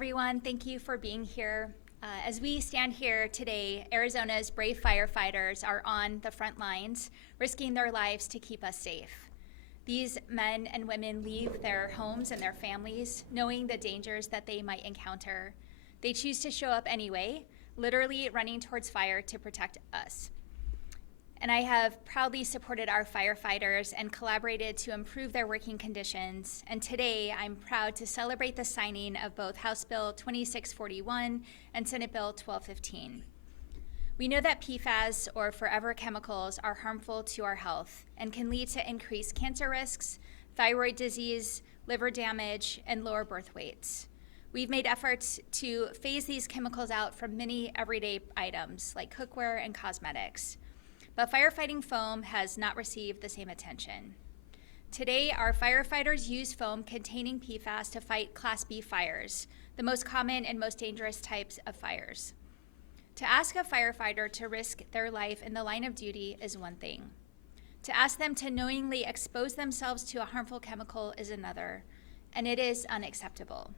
everyone. Thank you for being here. As we stand here today, Arizona's brave firefighters are on the front lines, risking their lives to keep us safe. These men and women leave their homes and their families, knowing the dangers that they might encounter. They choose to show up anyway, literally running towards fire to protect us. And I have proudly supported our firefighters and collaborated to improve their working conditions. And today, I'm proud to celebrate the signing of both House Bill 2641 and Senate Bill 1215. We know that PFAS, or forever chemicals, are harmful to our health and can lead to increased cancer risks, thyroid disease, liver damage, and lower birth weights. We've made efforts to phase these chemicals out from many everyday items like cookware and cosmetics. But firefighting foam has not received the same attention. Today, our firefighters use foam containing PFAS to fight Class B fires, the most common and most dangerous types of fires. To ask a firefighter to risk their life in the line of duty is one thing. To ask them to knowingly expose themselves to a harmful chemical is another, and it is unacceptable.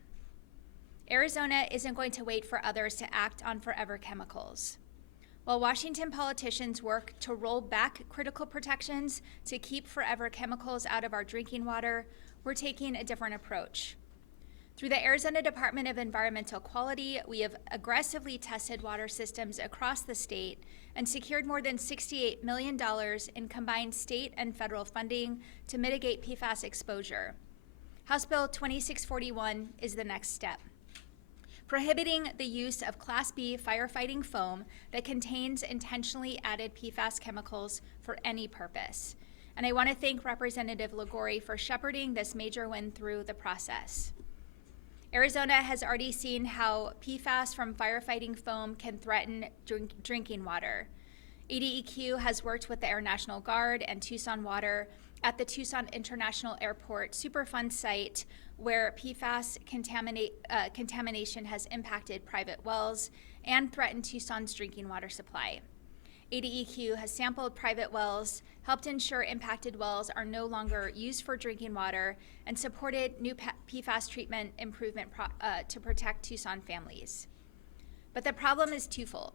Arizona isn't going to wait for others to act on forever chemicals. While Washington politicians work to roll back critical protections to keep forever chemicals out of our drinking water, we're taking a different approach. Through the Arizona Department of Environmental Quality, we have aggressively tested water systems across the state and secured more than $68 million in combined state and federal funding to mitigate PFAS exposure. House Bill 2641 is the next step, prohibiting the use of Class B firefighting foam that contains intentionally added PFAS chemicals for any purpose. And I want to thank Representative Liguori for shepherding this major win through the process. Arizona has already seen how PFAS from firefighting foam can threaten drinking water. ADEQ has worked with the Air National Guard and Tucson Water at the Tucson International Airport Superfund site, where PFAS contamination has impacted private wells and threatened Tucson's drinking water supply. ADEQ has sampled private wells, helped ensure impacted wells are no longer used for drinking water, and supported new PFAS treatment improvement to protect Tucson families. But the problem is twofold.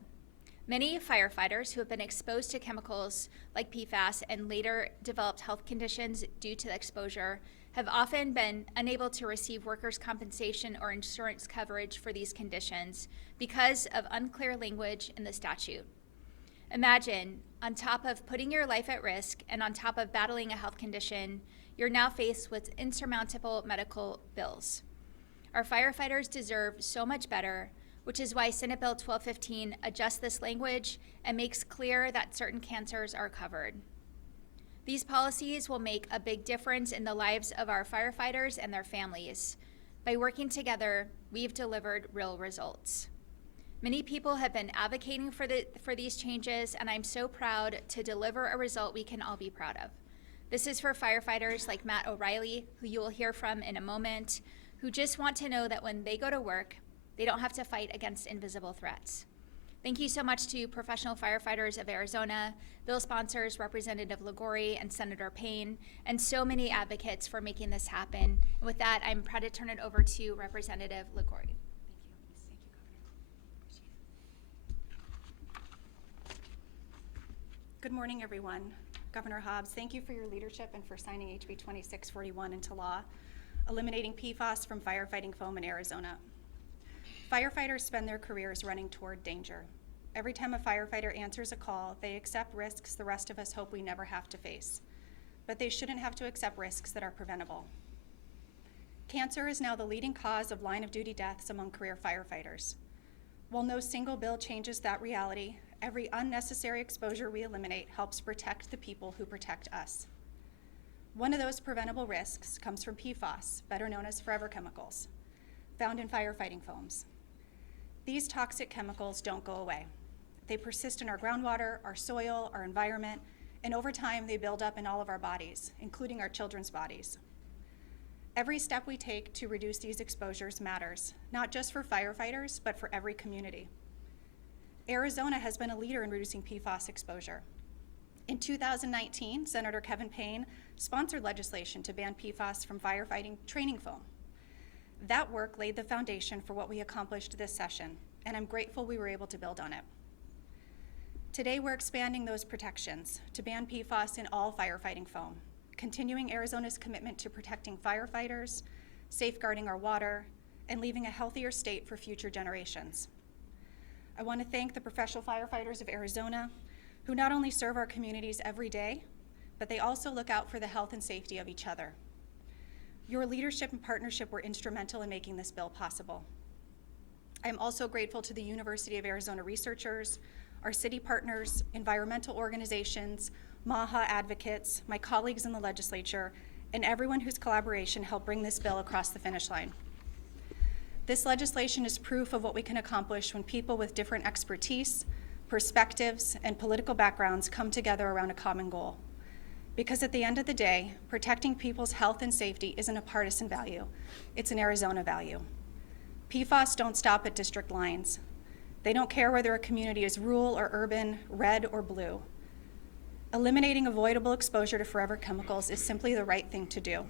Many firefighters who have been exposed to chemicals like PFAS and later developed health conditions due to the exposure have often been unable to receive workers' compensation or insurance coverage for these conditions because of unclear language in the statute. Imagine, on top of putting your life at risk and on top of battling a health condition, you're now faced with insurmountable medical bills. Our firefighters deserve so much better, which is why Senate Bill 1215 adjusts this language and makes clear that certain cancers are covered. These policies will make a big difference in the lives of our firefighters and their families. By working together, we've delivered real results. Many people have been advocating for these changes, and I'm so proud to deliver a result we can all be proud of. This is for firefighters like Matt O'Reilly, who you will hear from in a moment, who just want to know that when they go to work, they don't have to fight against invisible threats. Thank you so much to Professional Firefighters of Arizona, bill sponsors Representative Liguori and Senator Payne, and so many advocates for making this happen. And with that, I'm proud to turn it over to Representative Liguori. Good morning, everyone. Governor Hobbs, thank you for your leadership and for signing HB 2641 into law, eliminating PFAS from firefighting foam in Arizona. Firefighters spend their careers running toward danger. Every time a firefighter answers a call, they accept risks the rest of us hope we never have to face. But they shouldn't have to accept risks that are preventable. Cancer is now the leading cause of line-of-duty deaths among career firefighters. While no single bill changes that reality, every unnecessary exposure we eliminate helps protect the people who protect us. One of those preventable risks comes from PFAS, better known as forever chemicals, found in firefighting foams. These toxic chemicals don't go away. They persist in our groundwater, our soil, our environment, and over time they build up in all of our bodies, including our children's bodies. Every step we take to reduce these exposures matters, not just for firefighters, but for every community. Arizona has been a leader in reducing PFAS exposure. In 2019, Senator Kevin Payne sponsored legislation to ban PFAS from firefighting training foam. That work laid the foundation for what we accomplished this session, and I'm grateful we were able to build on it. Today, we're expanding those protections to ban PFAS in all firefighting foam, continuing Arizona's commitment to protecting firefighters, safeguarding our water, and leaving a healthier state for future generations. I want to thank the professional firefighters of Arizona, who not only serve our communities every day, but they also look out for the health and safety of each other. Your leadership and partnership were instrumental in making this bill possible. I am also grateful to the University of Arizona researchers, our city partners, environmental organizations, MAHA advocates, my colleagues in the legislature, and everyone whose collaboration helped bring this bill across the finish line. This legislation is proof of what we can accomplish when people with different expertise, perspectives, and political backgrounds come together around a common goal. Because at the end of the day, protecting people's health and safety isn't a partisan value, it's an Arizona value. PFAS don't stop at district lines. They don't care whether a community is rural or urban, red or blue. Eliminating avoidable exposure to forever chemicals is simply the right thing to do.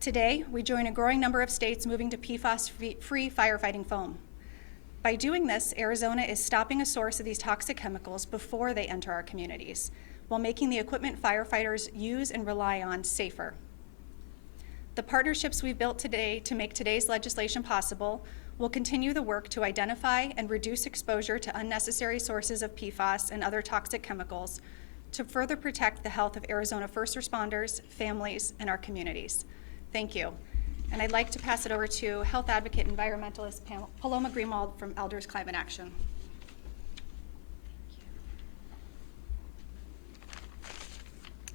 Today, we join a growing number of states moving to PFAS-free firefighting foam. By doing this, Arizona is stopping a source of these toxic chemicals before they enter our communities, while making the equipment firefighters use and rely on safer. The partnerships we've built today to make today's legislation possible will continue the work to identify and reduce exposure to unnecessary sources of PFAS and other toxic chemicals to further protect the health of Arizona first responders, families, and our communities. Thank you. And I'd like to pass it over to health advocate environmentalist Paloma Greenwald from Elders Climate Action.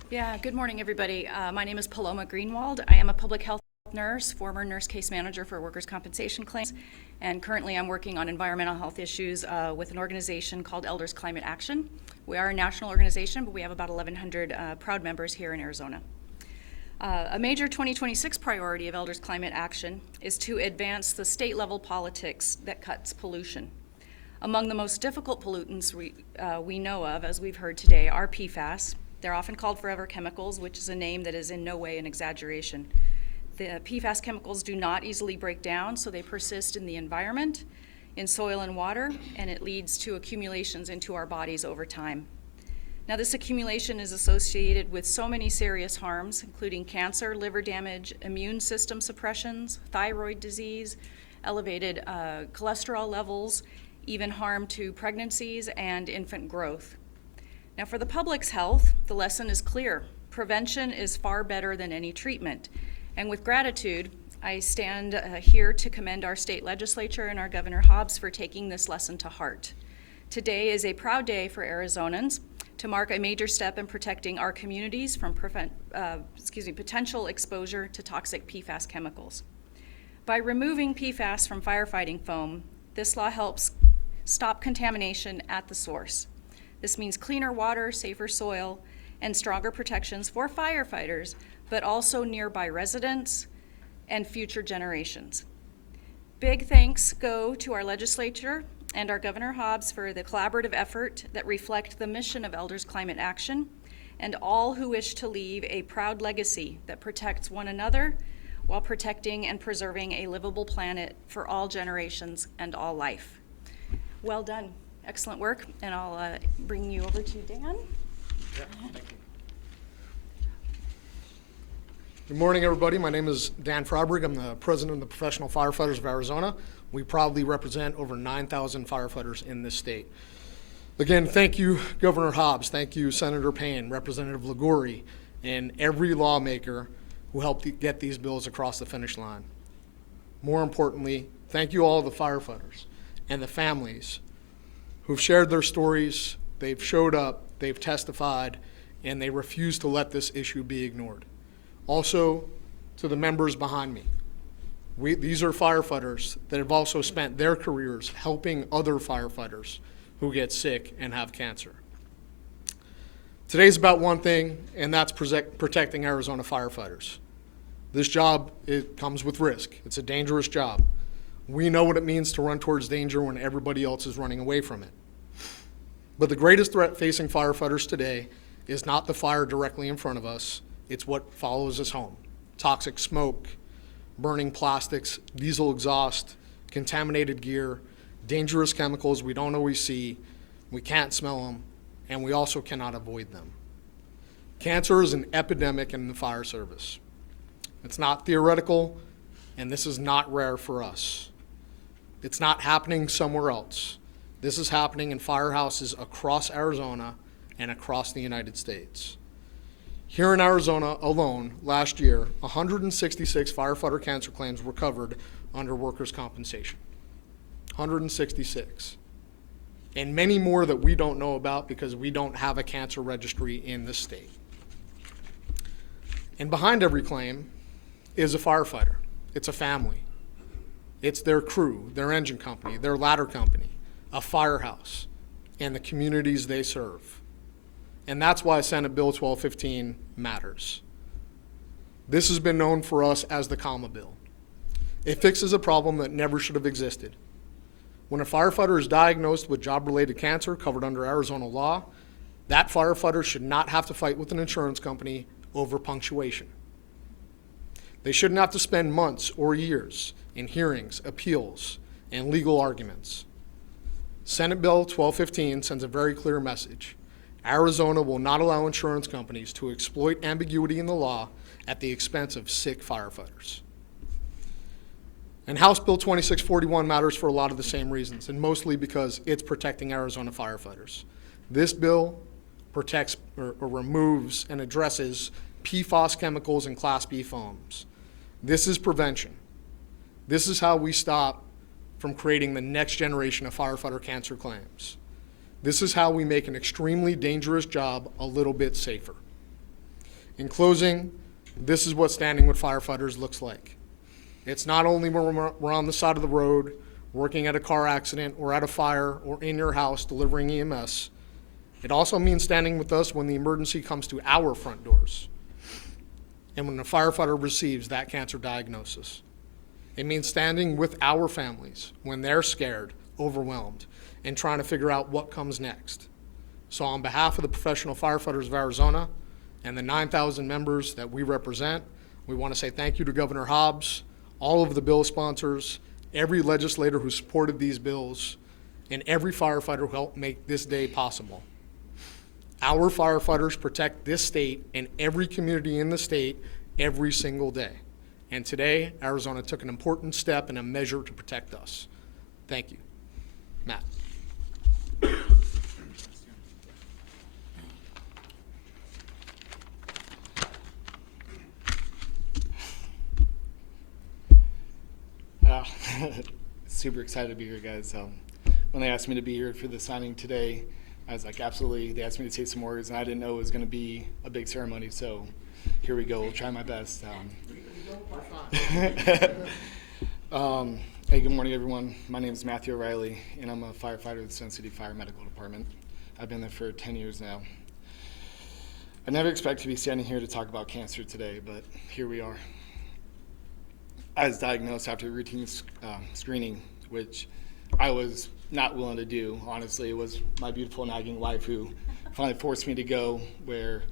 Yeah, good morning, everybody. My name is Paloma Greenwald. I am a public health nurse, former nurse case manager for workers' compensation claims, and currently I'm working on environmental health issues with an organization called Elders Climate Action. We are a national organization, but we have about 1,100 proud members here in Arizona. A major 2026 priority of Elders Climate Action is to advance the state-level politics that cuts pollution. Among the most difficult pollutants we know of, as we've heard today, are PFAS. They're often called forever chemicals, which is a name that is in no way an exaggeration. The PFAS chemicals do not easily break down, so they persist in the environment, in soil and water, and it leads to accumulations into our bodies over time. Now, this accumulation is associated with so many serious harms, including cancer, liver damage, immune system suppressions, thyroid disease, elevated cholesterol levels, even harm to pregnancies and infant growth. Now, for the public's health, the lesson is clear. Prevention is far better than any treatment. And with gratitude, I stand here to commend our state legislature and our Governor Hobbs for taking this lesson to heart. Today is a proud day for Arizonans to mark a major step in protecting our communities from potential exposure to toxic PFAS chemicals. By removing PFAS from firefighting foam, this law helps stop contamination at the source. This means cleaner water, safer soil, and stronger protections for firefighters, but also nearby residents and future generations. Big thanks go to our legislature and our Governor Hobbs for the collaborative effort that reflect the mission of Elders Climate Action, and all who wish to leave a proud legacy that protects one another while protecting and preserving a livable planet for all generations and all life. Well done. Excellent work, and I'll bring you over to Dan. Yeah, thank you. Good morning, everybody. My name is Dan Frobrig. I'm the president of the Professional Firefighters of Arizona. We proudly represent over 9,000 firefighters in this state. Again, thank you, Governor Hobbs. Thank you, Senator Payne, Representative Liguori, and every lawmaker who helped get these bills across the finish line. More importantly, thank you all the firefighters and the families who've shared their stories, they've showed up, they've testified, and they refuse to let this issue be ignored. Also, to the members behind me, these are firefighters that have also spent their careers helping other firefighters who get sick and have cancer. Today's about one thing, and that's protecting Arizona firefighters. This job, it comes with risk. It's a dangerous job. We know what it means to run towards danger when everybody else is running away from it. But the greatest threat facing firefighters today is not the fire directly in front of us, it's what follows us home. Toxic smoke, burning plastics, diesel exhaust, contaminated gear, dangerous chemicals we don't always see, we can't smell them, and we also cannot avoid them. Cancer is an epidemic in the fire service. It's not theoretical, and this is not rare for us. It's not happening somewhere else. This is happening in firehouses across Arizona and across the United States. Here in Arizona alone, last year, 166 firefighter cancer claims were covered under workers' compensation. 166. And many more that we don't know about because we don't have a cancer registry in this state. And behind every claim is a firefighter. It's a family. It's their crew, their engine company, their ladder company, a firehouse, and the communities they serve. And that's why Senate Bill 1215 matters. This has been known for us as the comma bill. It fixes a problem that never should have existed. When a firefighter is diagnosed with job-related cancer covered under Arizona law, that firefighter should not have to fight with an insurance company over punctuation. They shouldn't have to spend months or years in hearings, appeals, and legal arguments. Senate Bill 1215 sends a very clear message. Arizona will not allow insurance companies to exploit ambiguity in the law at the expense of sick firefighters. And House Bill 2641 matters for a lot of the same reasons, and mostly because it's protecting Arizona firefighters. This bill protects or removes and addresses PFAS chemicals in Class B foams. This is prevention. This is how we stop from creating the next generation of firefighter cancer claims. This is how we make an extremely dangerous job a little bit safer. In closing, this is what standing with firefighters looks like. It's not only when we're on the side of the road, working at a car accident or at a fire or in your house delivering EMS. It also means standing with us when the emergency comes to our front doors and when a firefighter receives that cancer diagnosis. It means standing with our families when they're scared, overwhelmed, and trying to figure out what comes next. So on behalf of the professional firefighters of Arizona and the 9,000 members that we represent, we want to say thank you to Governor Hobbs, all of the bill sponsors, every legislator who supported these bills, and every firefighter who helped make this day possible. Our firefighters protect this state and every community in the state every single day. And today, Arizona took an important step and a measure to protect us. Thank you. Matt. Super excited to be here, guys. When they asked me to be here for the signing today, I was like, absolutely. They asked me to say some words, and I didn't know it was going to be a big ceremony, so here we go. We'll try my best. Hey, good morning, everyone. My name is Matthew O'Reilly, and I'm a firefighter at the Sun City Fire Medical Department. I've been there for 10 years now. I never expected to be standing here to talk about cancer today, but here we are. I was diagnosed after routine screening, which I was not willing to do. Honestly, it was my beautiful nagging wife who finally forced me to go, where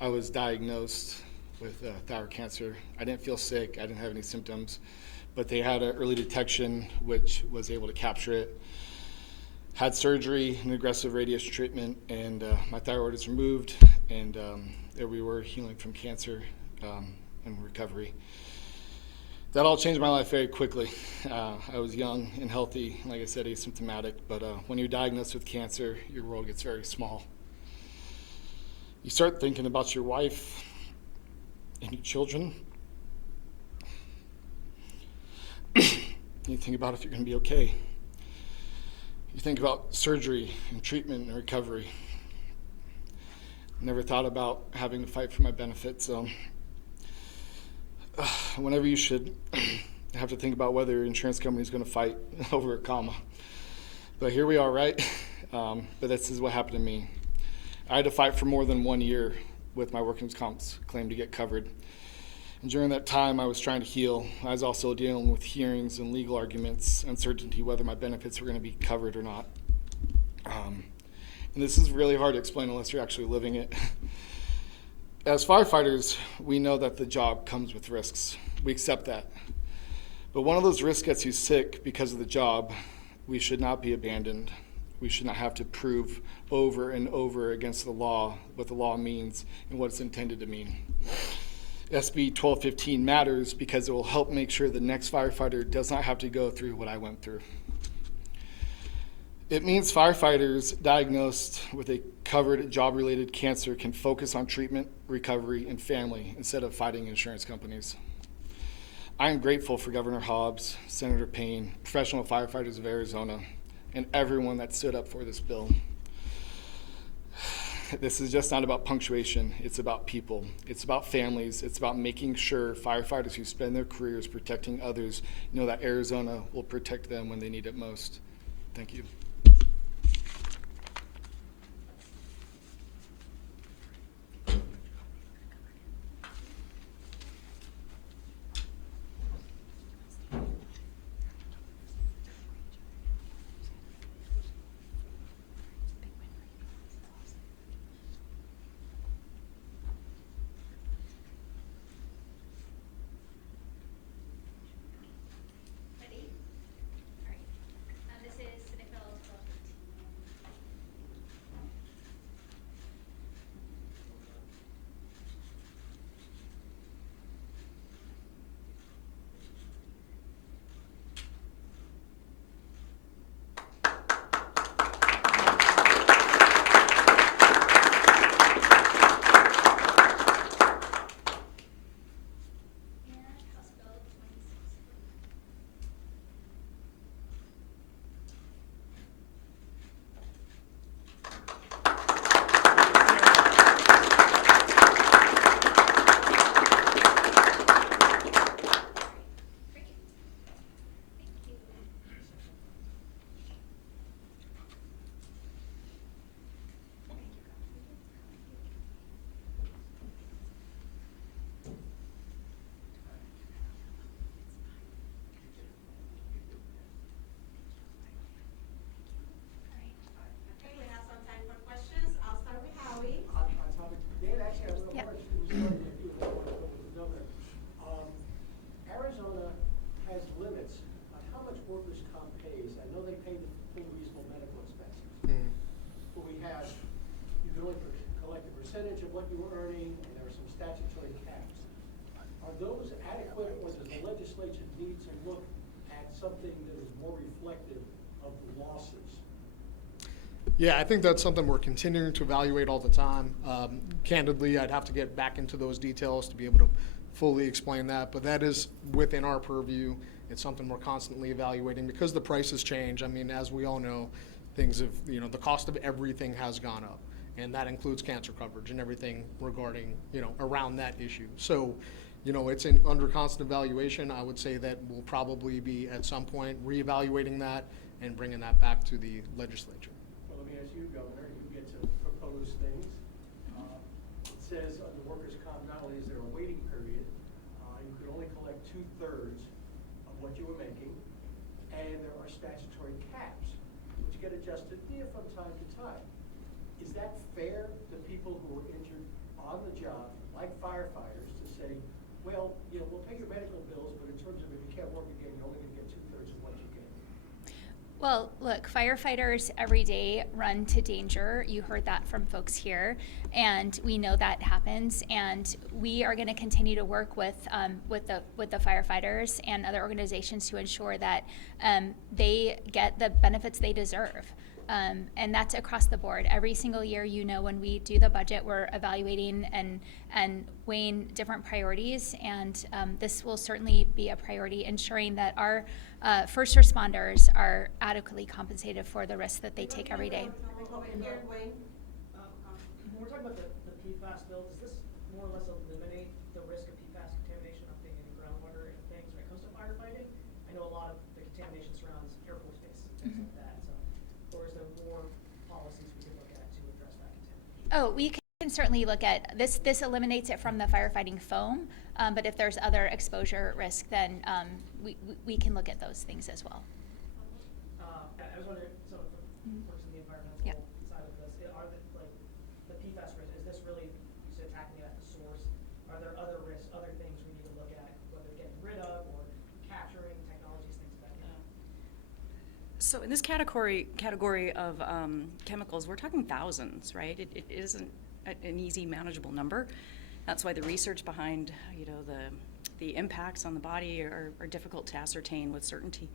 I was diagnosed with thyroid cancer. I didn't feel sick. I didn't have any symptoms, but they had an early detection, which was able to capture it. Had surgery, an aggressive radiation treatment, and my thyroid is removed, and there we were, healing from cancer and recovery. That all changed my life very quickly. I was young and healthy, like I said, asymptomatic, but when you're diagnosed with cancer, your world gets very small. You start thinking about your wife and your children. You think about if you're going to be okay. You think about surgery and treatment and recovery. Never thought about having to fight for my benefits. Whenever you should have to think about whether your insurance company is going to fight over a comma. But here we are, right? But this is what happened to me. I had to fight for more than 1 year with my workers' comp claim to get covered. And during that time, I was trying to heal. I was also dealing with hearings and legal arguments, uncertainty whether my benefits were going to be covered or not. And this is really hard to explain unless you're actually living it. As firefighters, we know that the job comes with risks. We accept that. But one of those risks gets you sick because of the job. We should not be abandoned. We should not have to prove over and over against the law what the law means and what it's intended to mean. SB 1215 matters because it will help make sure the next firefighter does not have to go through what I went through. It means firefighters diagnosed with a covered job-related cancer can focus on treatment, recovery, and family instead of fighting insurance companies. I am grateful for Governor Hobbs, Senator Payne, professional firefighters of Arizona, and everyone that stood up for this bill. This is just not about punctuation, it's about people, it's about families, it's about making sure firefighters who spend their careers protecting others know that Arizona will protect them when they need it most. Thank you. Ready? All right. This is Senate Bill 1215. And House Bill 2640. Great. Thank you. All right. Okay, we have some time for questions. I'll start with Howie. On topic, Dan, actually, I have a Yep. question. We started with you, and then with the governor. Arizona has limits on how much workers' comp pays. I know they pay the full reasonable medical expenses. But we have, you can only collect a percentage of what you were earning, and there are some statutory caps. Are those adequate, or does the legislature need to look at something that is more reflective of the losses? Yeah, I think that's something we're continuing to evaluate all the time. Candidly, I'd have to get back into those details to be able to fully explain that, but that is within our purview. It's something we're constantly evaluating because the prices change. I mean, as we all know, things have, the cost of everything has gone up, and that includes cancer coverage and everything regarding, around that issue. So, it's under constant evaluation. I would say that we'll probably be at some point reevaluating that and bringing that back to the legislature. Well, let me ask you, Governor, you get to propose things. It says under workers' comp, not only is there a waiting period, you could only collect 2/3 of what you were making, and there are statutory caps, which get adjusted from time to time. Is that fair to people who are injured on the job, like firefighters, to say, well, we'll pay your medical bills, but in terms of if you can't work again, you're only going to get 2/3 of what you get? Well, look, firefighters every day run to danger. You heard that from folks here, and we know that happens. And we are going to continue to work with the firefighters and other organizations to ensure that they get the benefits they deserve. And that's across the board. Every single year, when we do the budget, we're evaluating and weighing different priorities, and this will certainly be a priority, ensuring that our first responders are adequately compensated for the risks that they take every day. Over here, Wayne. When we're talking about the PFAS bill, does this more or less eliminate the risk of PFAS contamination up in groundwater and things when it comes to firefighting? I know a lot of the contamination surrounds Air Force bases and things like that, so, or is there more policies we can look at to address that contamination? Oh, we can certainly look at this. This eliminates it from the firefighting foam, but if there's other exposure risk, then we can look at those things as well. I was wondering, so from works in the environmental Yep. side of this, are the PFAS risk, is this really, you said attacking it at the source? Are there other risks, other things we need to look at, whether getting rid of or capturing So in this category of chemicals, we're talking thousands, right? It isn't an easy, manageable number. That's why the research behind, the impacts on the body are difficult to ascertain with certainty.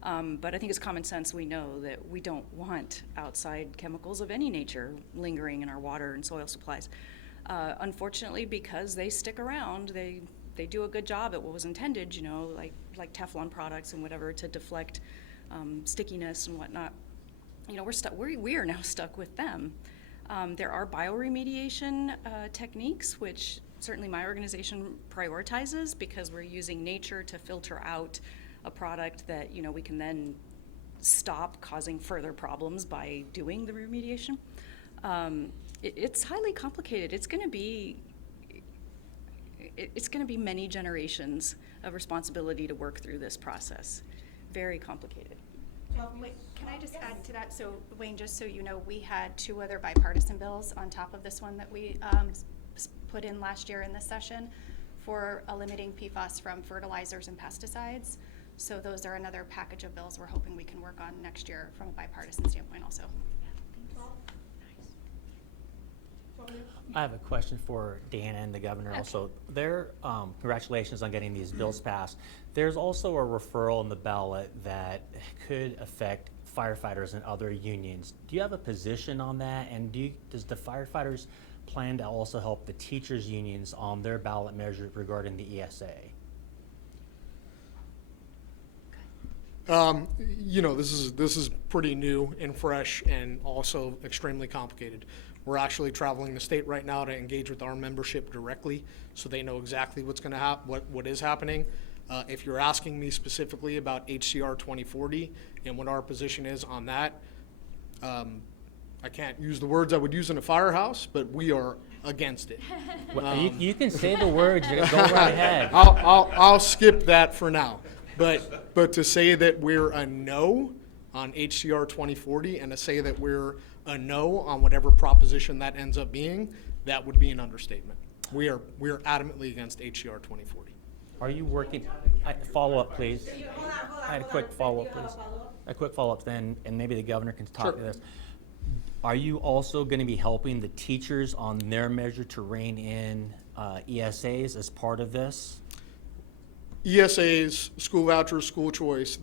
But I think it's common sense. We know that we don't want outside chemicals of any nature lingering in our water and soil supplies. Unfortunately, because they stick around, they do a good job at what was intended, like Teflon products and whatever, to deflect stickiness and whatnot. We are now stuck with them. There are bioremediation techniques, which certainly my organization prioritizes, because we're using nature to filter out a product that we can then stop causing further problems by doing the remediation. It's highly complicated. It's going to be many generations of responsibility to work through this process. Very complicated. Wait, can I just add to that? So, Wayne, just so you know, we had 2 other bipartisan bills on top of this one that we put in last year in this session for eliminating PFAS from fertilizers and pesticides. So those are another package of bills we're hoping we can work on next year from a bipartisan standpoint also. I have a question for Dan and the governor. Okay. Also, congratulations on getting these bills passed. There's also a referral in the ballot that could affect firefighters and other unions. Do you have a position on that? And does the firefighters plan to also help the teachers' unions on their ballot measure regarding the ESA? This is pretty new and fresh and also extremely complicated. We're actually traveling the state right now to engage with our membership directly, so they know exactly what's going to happen, what is happening. If you're asking me specifically about HCR 2040 and what our position is on that, I can't use the words I would use in a firehouse, but we are against it. Well, you can say the words. Go right ahead. I'll skip that for now. But to say that we're a no on HCR 2040 and to say that we're a no on whatever proposition that ends up being, that would be an understatement. We are adamantly against HCR 2040. Are you working? Follow up, please. I had a quick follow up, please. A quick follow up then, and maybe the governor can talk to this. Are you also going to be helping the teachers on their measure to rein in ESAs as part of this? ESAs, school vouchers, school choice,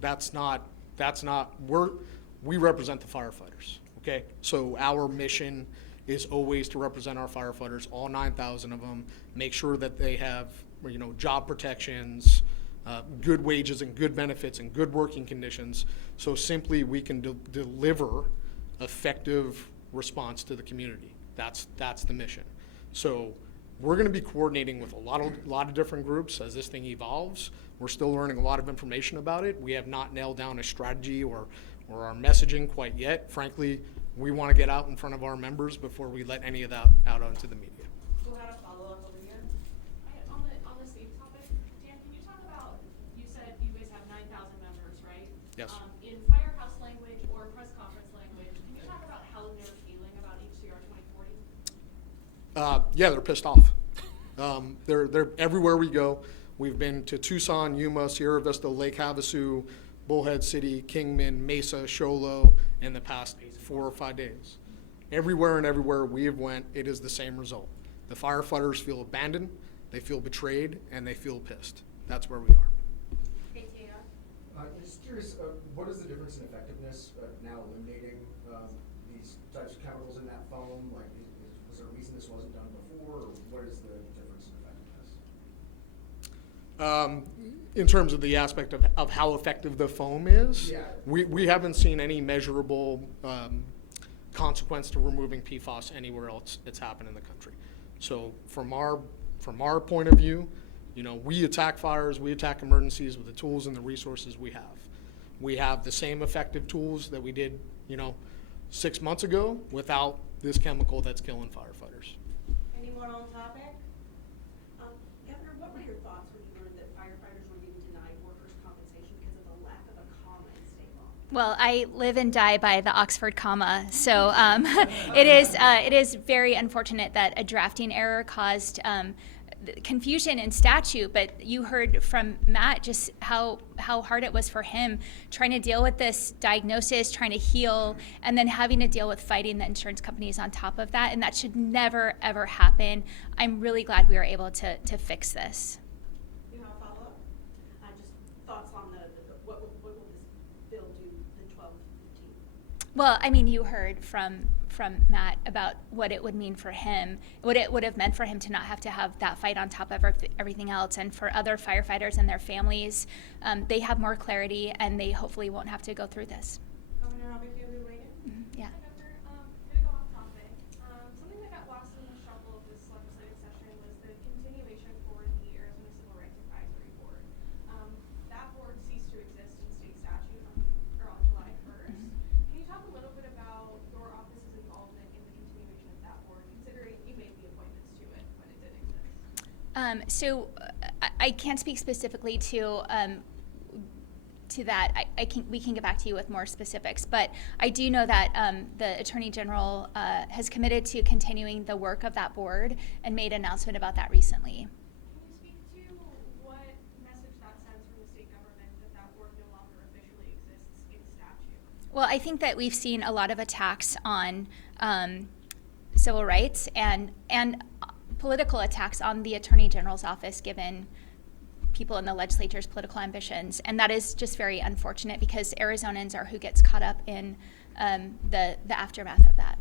we represent the firefighters, okay? So our mission is always to represent our firefighters, all 9,000 of them, make sure that they have, job protections, good wages and good benefits and good working conditions, so simply we can deliver effective response to the community. That's the mission. So we're going to be coordinating with a lot of different groups as this thing evolves. We're still learning a lot of information about it. We have not nailed down a strategy or our messaging quite yet. Frankly, we want to get out in front of our members before we let any of that out onto the media. Who had a follow-up over here? On the same topic, Dan, can you talk about, you said you guys have 9,000 members, right? Yes. In firehouse language or press conference language, can you talk about how they're feeling about HCR 2040? Yeah, they're pissed off. They're everywhere we go. We've been to Tucson, Yuma, Sierra Vista, Lake Havasu, Bullhead City, Kingman, Mesa, Show Low in the past 4 or 5 days. Everywhere we have went, it is the same result. The firefighters feel abandoned, they feel betrayed, and they feel pissed. That's where we are. Just curious, what is the difference in effectiveness now eliminating these types of chemicals in that foam? Like, was there a reason this wasn't done before, or what is the difference in effectiveness? In terms of the aspect of how effective the foam is, Yeah. we haven't seen any measurable consequence to removing PFAS anywhere else it's happened in the country. So from our point of view, we attack fires, we attack emergencies with the tools and the resources we have. We have the same effective tools that we did, 6 months ago without this chemical that's killing firefighters. Any more on topic? Governor, what were your thoughts when you learned that firefighters were being denied workers' compensation because of the lack of a comma in state law? Well, I live and die by the Oxford comma, so it is very unfortunate that a drafting error caused confusion in statute, but you heard from Matt just how hard it was for him trying to deal with this diagnosis, trying to heal, and then having to deal with fighting the insurance companies on top of that. And that should never, ever happen. I'm really glad we were able to fix this. You have a follow-up? Just thoughts on what will this bill do the 12th, 15th? Well, I mean, you heard from Matt about what it would mean for him, what it would have meant for him to not have to have that fight on top of everything else. And for other firefighters and their families, they have more clarity and they hopefully won't have to go through this. Governor Hobbs, you have your way in? Yeah. Hi, Governor. Gonna go off topic. Something that got lost in the shuffle of this legislative session was the continuation for the Arizona Civil Rights Advisory Board. That board ceased to exist in state statute on July 1st. Can you talk a little bit about your office's involvement in the continuation of that board, considering you made the appointments to it when it did exist? So I can't speak specifically to that. We can get back to you with more specifics, but I do know that the Attorney General has committed to continuing the work of that board and made an announcement about that recently. Can you speak to what message that sends from the state government that that board no longer officially exists in statute? Well, I think that we've seen a lot of attacks on civil rights and political attacks on the Attorney General's office, given people in the legislature's political ambitions. And that is just very unfortunate because Arizonans are who gets caught up in the aftermath of that.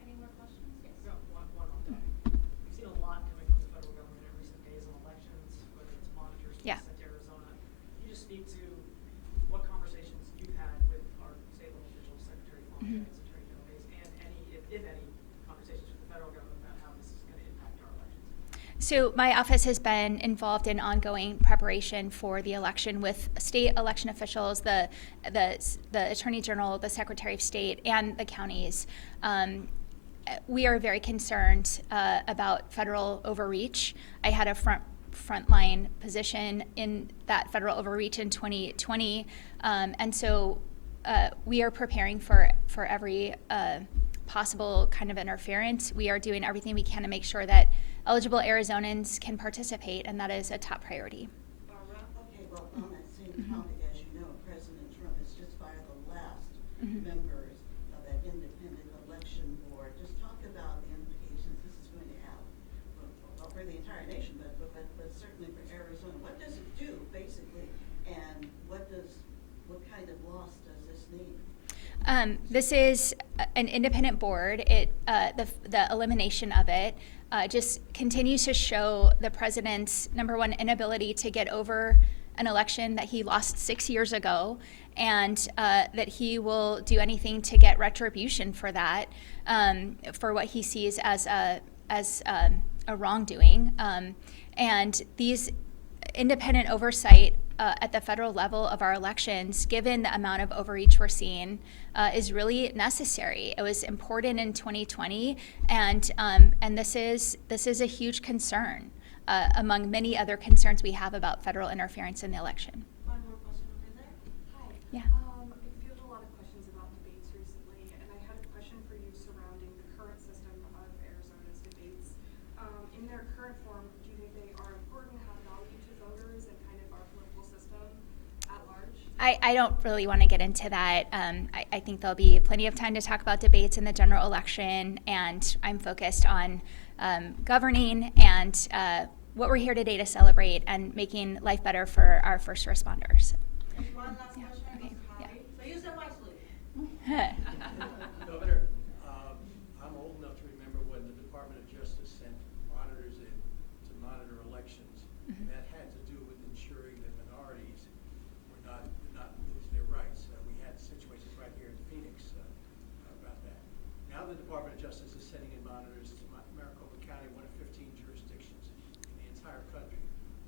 Any more questions? Yes. Yeah, one on that. We've seen a lot coming from the federal government in recent days on elections, whether it's monitors being Yeah. sent to Arizona. Can you just speak to what conversations you've had with our state level officials, Secretary Fontaine, Attorney General Hayes, and any, if any, conversations with the federal government about how this is going to impact our elections? So my office has been involved in ongoing preparation for the election with state election officials, the Attorney General, the Secretary of State, and the counties. We are very concerned about federal overreach. I had a frontline position in that federal overreach in 2020, and so we are preparing for every possible kind of interference. We are doing everything we can to make sure that eligible Arizonans can participate, and that is a top priority. Barbara? Okay, well, on that same topic, as you know, President Trump has just fired the last members of that independent election board. Just talk about the implications this is going to have for the entire nation, but certainly for Arizona. What does it do, basically, and what kind of loss does this mean? This is an independent board. The elimination of it just continues to show the president's, number one, inability to get over an election that he lost 6 years ago, and that he will do anything to get retribution for that, for what he sees as a wrongdoing. And these independent oversight at the federal level of our elections, given the amount of overreach we're seeing, is really necessary. It was important in 2020, and this is a huge concern among many other concerns we have about federal interference in the election. One more question over there. Hi. Yeah. I fielded a lot of questions about debates recently, and I had a question for you surrounding the current system of Arizona's debates. In their current form, do you think they are important, have value to voters and kind of our political system at large? I don't really want to get into that. I think there'll be plenty of time to talk about debates in the general election, and I'm focused on governing and what we're here today to celebrate and making life better for our first responders. One last Yeah, question, okay, Mr. yeah. Hobbs. So use it wisely. Governor, I'm old enough to remember when the Department of Justice sent monitors in to monitor elections. And that had to do with ensuring that minorities were not losing their rights. We had situations right here in Phoenix about that. Now the Department of Justice is sending in monitors to Maricopa County, one of 15 jurisdictions in the entire country.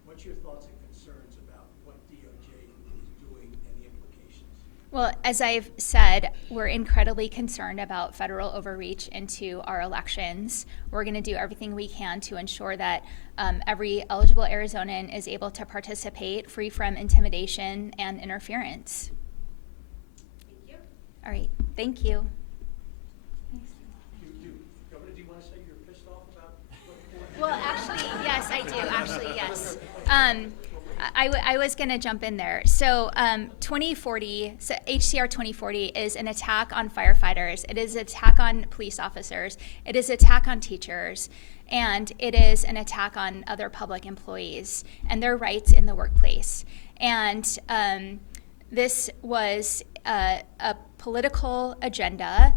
What's your thoughts and concerns about what DOJ is doing and the implications? Well, as I've said, we're incredibly concerned about federal overreach into our elections. We're going to do everything we can to ensure that every eligible Arizonan is able to participate free from intimidation and interference. Thank you. All right, thank you. Governor, do you want to say you're pissed off about what? Well, actually, yes, I actually, yes. I was going to jump in there. So 2040, so HCR 2040 is an attack on firefighters. It is an attack on police officers. It is an attack on teachers. And it is an attack on other public employees and their rights in the workplace. And this was a political agenda.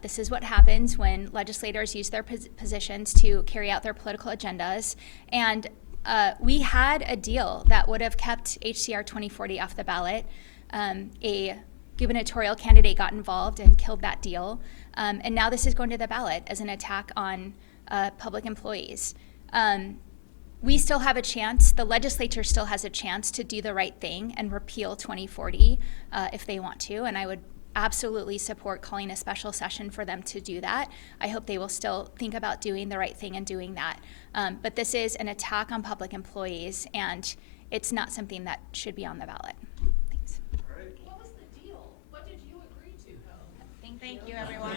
This is what happens when legislators use their positions to carry out their political agendas. And we had a deal that would have kept HCR 2040 off the ballot. A gubernatorial candidate got involved and killed that deal. And now this is going to the ballot as an attack on public employees. We still have a chance, the legislature still has a chance to do the right thing and repeal 2040 if they want to, and I would absolutely support calling a special session for them to do that. I hope they will still think about doing the right thing and doing that. But this is an attack on public employees, and it's not something that should be on the ballot. Thanks. What was the deal? What did you agree to, though? Thank you, everyone.